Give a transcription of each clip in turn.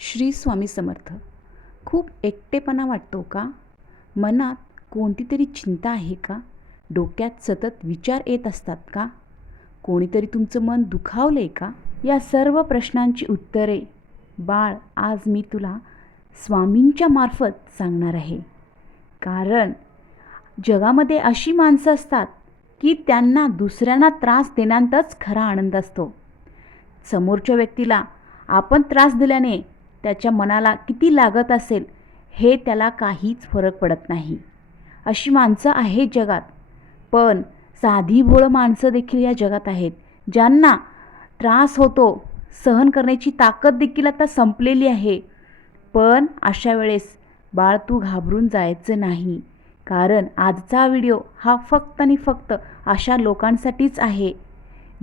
श्री स्वामी समर्थ. खूप एकटेपणा वाटतो का? मनात कोणती तरी चिंता आहे का? डोक्यात सतत विचार येत असतात का? कोणीतरी तुमचं मन दुखावलं आहे का? या सर्व प्रश्नांची उत्तरे बाळ आज मी तुला स्वामींच्या मार्फत सांगणार आहे. कारण जगामध्ये अशी माणसं असतात की त्यांना दुसऱ्यांना त्रास देण्यातच खरा आनंद असतो. समोरच्या व्यक्तीला आपण त्रास दिल्याने त्याच्या मनाला किती लागत असेल हे त्याला काहीच फरक पडत नाही. अशी माणसं आहेत जगात. पण साधी भोळं माणसं देखील या जगात आहेत ज्यांना त्रास होतो सहन करण्याची ताकद देखील आता संपलेली आहे. पण अशा वेळेस बाळ तू घाबरून जायचं नाही कारण आजचा व्हिडिओ हा फक्त आणि फक्त अशा लोकांसाठीच आहे.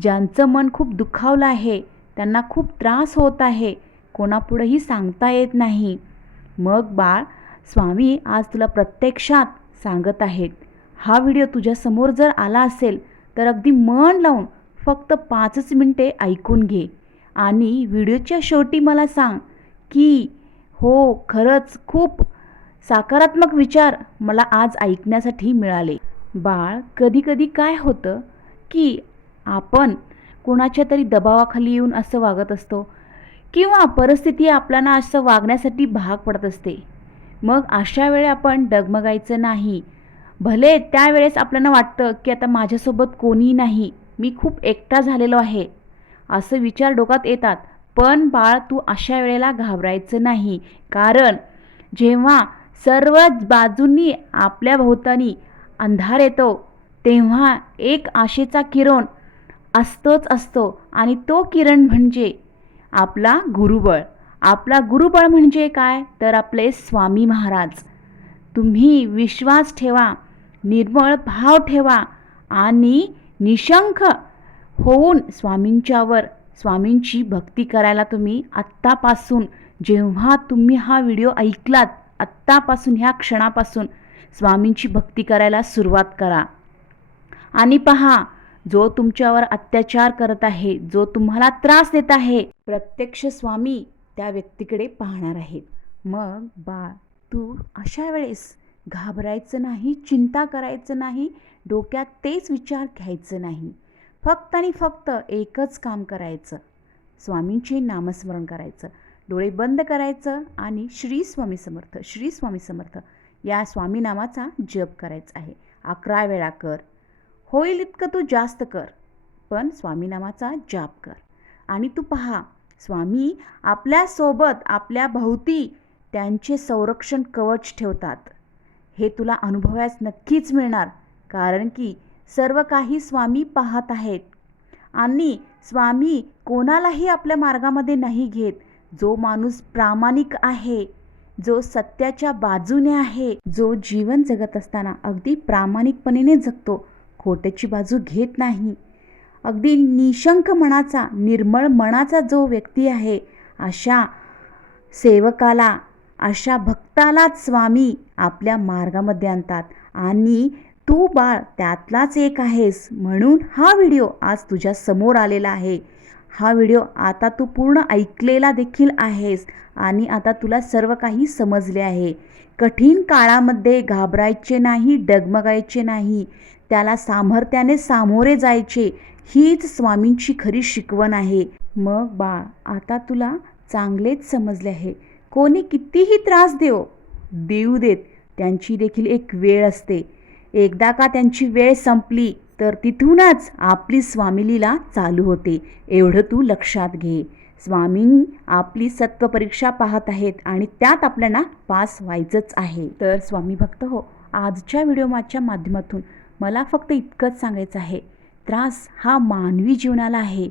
ज्यांचं मन खूप दुखावलं आहे त्यांना खूप त्रास होत आहे कोणापुढेही सांगता येत नाही. मग बाळ स्वामी आज तुला प्रत्यक्षात सांगत आहेत. हा व्हिडिओ तुझ्यासमोर जर आला असेल तर अगदी मन लावून फक्त पाचच मिनटे ऐकून घे. आणि व्हिडिओच्या शेवटी मला सांग की हो खरंच खूप सकारात्मक विचार मला आज ऐकण्यासाठी मिळाले. बाळ कधीकधी काय होतं की आपण कोणाच्या तरी दबावाखाली येऊन असं वागत असतो. किंवा परिस्थिती आपल्याला असं वागण्यासाठी भाग पडत असते. मग अशा वेळी आपण डगमगायचं नाही. भले त्यावेळेस आपल्याला वाटतं की आता माझ्यासोबत कोणीही नाही मी खूप एकटा झालेलो आहे असं विचार डोक्यात येतात. पण बाळ तू अशा वेळेला घाबरायचं नाही. कारण जेव्हा सर्व बाजूंनी आपल्या भोवतानी अंधार येतो तेव्हा एक आशेचा किरण असतोच असतो आणि तो किरण म्हणजे आपला गुरुबळ. आपला गुरुबळ म्हणजे काय? तर आपले स्वामी महाराज. तुम्ही विश्वास ठेवा निर्मळ भाव ठेवा आणि निशंख होऊन स्वामींच्यावर स्वामींची भक्ती करायला तुम्ही आत्तापासून जेव्हा तुम्ही हा व्हिडिओ ऐकलात आत्तापासून ह्या क्षणापासून स्वामींची भक्ती करायला सुरुवात करा. आणि पहा जो तुमच्यावर अत्याचार करत आहे जो तुम्हाला त्रास देत आहे प्रत्यक्ष स्वामी त्या व्यक्तीकडे पाहणार आहेत मग बाळ तू अशा वेळेस घाबरायचं नाही चिंता करायचं नाही डोक्यात तेच विचार घ्यायचं नाही. फक्त आणि फक्त एकच काम करायचं. स्वामींचे नामस्मरण करायचं. डोळे बंद करायचं आणि श्री स्वामी समर्थ श्री स्वामी समर्थ या स्वामी नामाचा जप करायचा आहे. अकरा वेळा कर. होईल इतकं तू जास्त कर पण स्वामीनामाचा जाप कर. आणि तू पहा स्वामी आपल्यासोबत आपल्या भोवती त्यांचे संरक्षण कवच ठेवतात. हे तुला अनुभवायस नक्कीच मिळणार कारण की सर्व काही स्वामी पाहत आहेत. आणि स्वामी कोणालाही आपल्या मार्गामध्ये नाही घेत. जो माणूस प्रामाणिक आहे जो सत्याच्या बाजूने आहे जो जीवन जगत असताना अगदी प्रामाणिकपणेने जगतो खोट्याची बाजू घेत नाही. अगदी निशंक मनाचा निर्मळ मनाचा जो व्यक्ती आहे अशा सेवकाला अशा भक्तालाच स्वामी आपल्या मार्गामध्ये आणतात. आणि तू बाळ त्यातलाच एक आहेस म्हणून हा व्हिडिओ आज तुझ्या समोर आलेला आहे. हा व्हिडिओ आता तू पूर्ण ऐकलेला देखील आहेस आणि आता तुला सर्व काही समजले आहे. कठीण काळामध्ये घाबरायचे नाही डगमगायचे नाही. त्याला सामर्थ्याने सामोरे जायचे हीच स्वामींची खरी शिकवण आहे. मग बाळ आता तुला चांगलेच समजले आहे. कोणी कितीही त्रास देव देऊ देत त्यांची देखील एक वेळ असते. एकदा का त्यांची वेळ संपली तर तिथूनच आपली स्वामिलीला चालू होते. एवढं तू लक्षात घे. स्वामी आपली सत्वपरीक्षा पाहत आहेत आणि त्यात आपल्याला पास व्हायचंच आहे. तर स्वामी भक्त हो आजच्या व्हिडिओमाच्या माध्यमातून मला फक्त इतकंच सांगायचं आहे. त्रास हा मानवी जीवनाला आहे.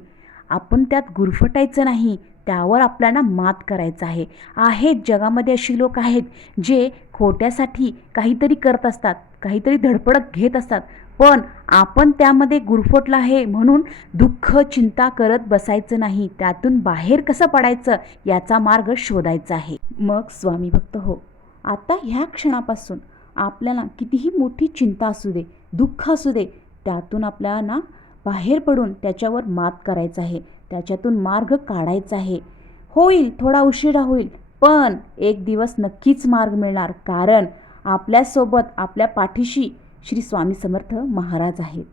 आपण त्यात गुरफटायचं नाही. त्यावर आपल्याला मात करायचं आहे. आहेत जगामध्ये अशी लोक आहेत जे खोट्यासाठी काहीतरी करत असतात काहीतरी धडपडत घेत असतात. पण आपण त्यामध्ये गुरफटलं आहे म्हणून दुःख चिंता करत बसायचं नाही. त्यातून बाहेर कसं पडायचं याचा मार्ग शोधायचा आहे. मग स्वामी भक्त हो. आता ह्या क्षणापासून आपल्याला कितीही मोठी चिंता असू दे दुःख असू दे त्यातून आपल्याला बाहेर पडून त्याच्यावर मात करायचं आहे. त्याच्यातून मार्ग काढायचा आहे. होईल थोडा उशिरा होईल पण एक दिवस नक्कीच मार्ग मिळणार कारण आपल्यासोबत आपल्या पाठीशी श्री स्वामी समर्थ महाराज आहेत.